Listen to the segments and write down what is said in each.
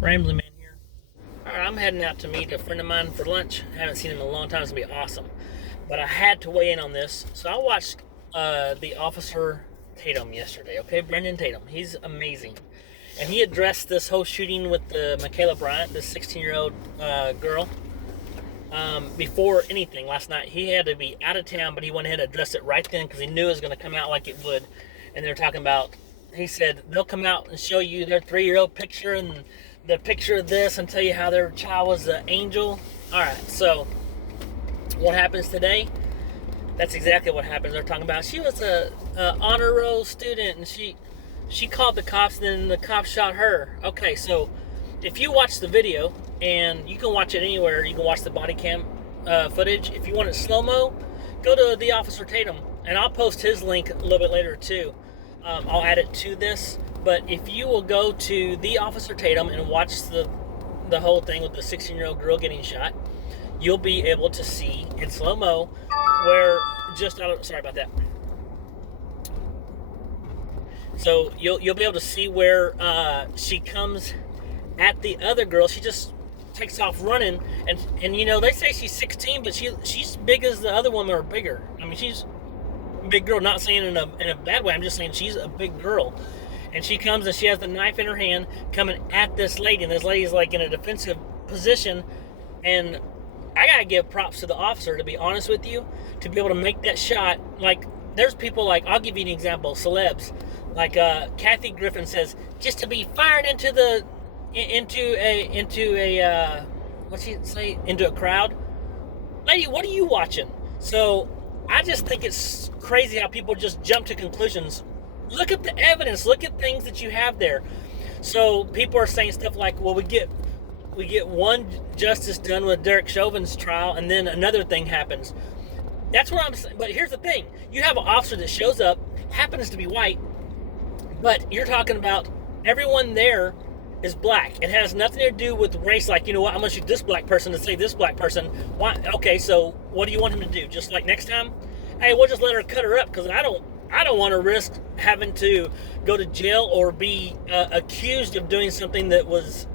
Ramblin man here. All right, I'm heading out to meet a friend of mine for lunch. I haven't seen him in a long time. It's gonna be awesome. But I had to weigh in on this. So I watched the Officer Tatum yesterday. Okay, Brendan Tatum. He's amazing, and he addressed this whole shooting with the Michaela Bryant, this 16-year-old girl. Before anything last night, he had to be out of town, but he went ahead and addressed it right then because he knew it was going to come out like it would. And they're talking about, he said, they'll come out and show you their 3-year-old picture and the picture of this and tell you how their child was an angel. All right, so what happens today? That's exactly what happens. They're talking about she was a honor roll student and she called the cops and then the cops shot her. Okay, so if you watch the video, and you can watch it anywhere, you can watch the body cam footage. If you want it slow-mo, go to the Officer Tatum, and I'll post his link a little bit later too. I'll add it to this, but if you will go to the Officer Tatum and watch the whole thing with the 16-year-old girl getting shot, you'll be able to see in slow-mo where sorry about that. So you'll be able to see where she comes at the other girl. She just takes off running, and you know, they say she's 16, but she's big as the other woman, or bigger. I mean, she's a big girl. Not saying in a bad way. I'm just saying she's a big girl. And she comes and she has the knife in her hand, coming at this lady, and this lady's like in a defensive position. And I gotta give props to the officer, to be honest with you, to be able to make that shot. Like, there's people like, I'll give you an example, celebs, like Kathy Griffin says, just to be fired into a what's she say, into a crowd. Lady, what are you watching? So I just think it's crazy how people just jump to conclusions. Look at the evidence, look at things that you have there. So people are saying stuff like, well, we get one justice done with Derek Chauvin's trial, and then another thing happens. That's what I'm saying. But here's the thing: you have an officer that shows up, happens to be white, but you're talking about everyone there is black. It has nothing to do with race. Like, you know what, I'm gonna shoot this black person to save this black person. Why? Okay, so what do you want him to do? Just like next time, hey, we'll just let her cut her up, because I don't want to risk having to go to jail or be accused of doing something that was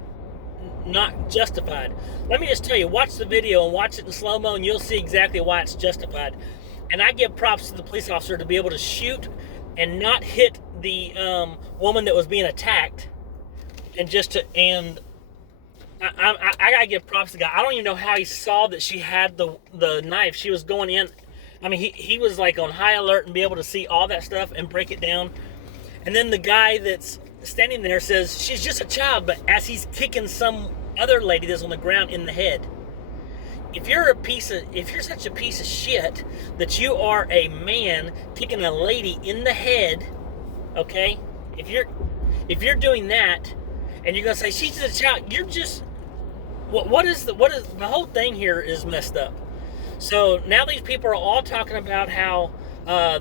not justified. Let me just tell you, watch the video and watch it in slow-mo, and you'll see exactly why it's justified. And I give props to the police officer to be able to shoot and not hit the woman that was being attacked, and I gotta give props to the guy. I don't even know how he saw that she had the knife. She was going in. I mean, he was like on high alert and be able to see all that stuff and break it down. And then the guy that's standing there says she's just a child, but as he's kicking some other lady that's on the ground in the head. If you're such a piece of shit that you are a man kicking a lady in the head, okay? If you're doing that, and you're gonna say she's a child, you're just what is the whole thing here is messed up. So now these people are all talking about how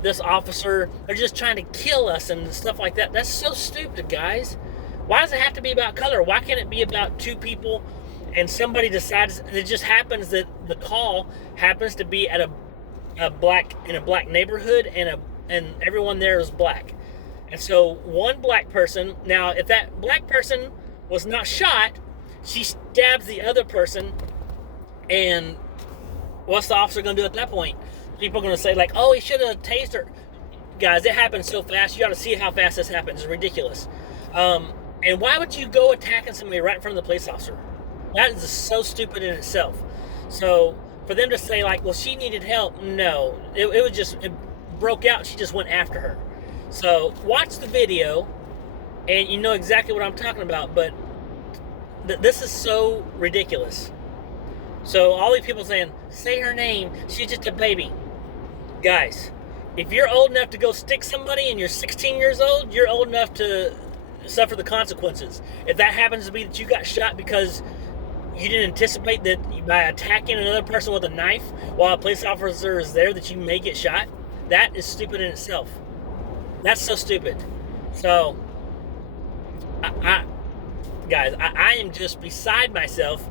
this officer, they're just trying to kill us and stuff like that. That's so stupid, guys. Why does it have to be about color? Why can't it be about two people and somebody decides, it just happens that the call happens to be at a black neighborhood, and everyone there is black. And so one black person, now if that black person was not shot, she stabs the other person, and what's the officer going to do at that point? People are going to say like, oh, he should have tased her. Guys, it happens so fast. You got to see how fast this happens. It's ridiculous. And why would you go attacking somebody right in front of the police officer? That is so stupid in itself. So for them to say like, well, she needed help. No, it broke out. She just went after her. So watch the video and you know exactly what I'm talking about. But this is so ridiculous. So all these people saying, say her name, she's just a baby. Guys, if you're old enough to go stick somebody and you're 16 years old, you're old enough to suffer the consequences. If that happens to be that you got shot because you didn't anticipate that by attacking another person with a knife while a police officer is there that you may get shot, that is stupid in itself. That's so stupid. So, guys, I am just beside myself.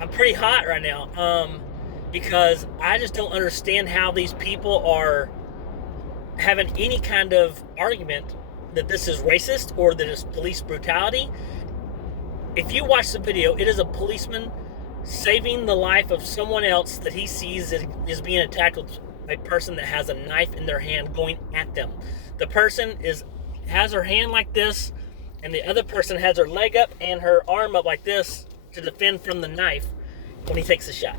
I'm pretty hot right now because I just don't understand how these people are having any kind of argument that this is racist or that it's police brutality. If you watch the video, it is a policeman saving the life of someone else that he sees is being attacked with a person that has a knife in their hand going at them. The person has her hand like this, and the other person has her leg up and her arm up like this to defend from the knife when he takes a shot.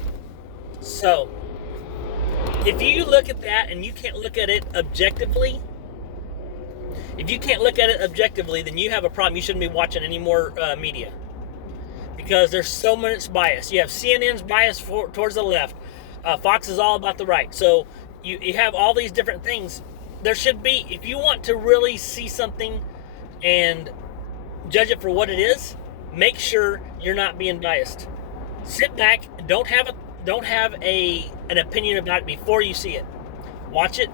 So, if you look at that and you can't look at it objectively, then you have a problem. You shouldn't be watching any more media. Because there's so much bias. You have CNN's bias towards the left. Fox is all about the right. So you have all these different things. There should be, if you want to really see something and judge it for what it is, make sure you're not being biased. Sit back and don't have an opinion about it before you see it. Watch it,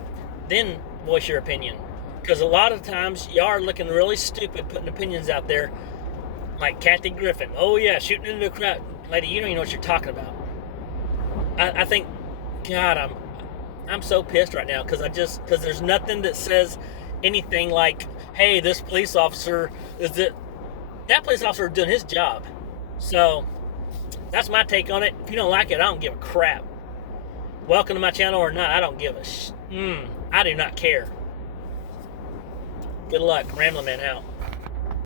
then voice your opinion. Because a lot of times y'all are looking really stupid putting opinions out there. Like Kathy Griffin. Oh yeah, shooting into a crowd. Lady, you don't even know what you're talking about. I think, God, I'm so pissed right now because there's nothing that says anything like, hey, this police officer that police officer doing his job. So that's my take on it. If you don't like it, I don't give a crap. Welcome to my channel or not, I don't give a I do not care. Good luck. Ramblin' Man out.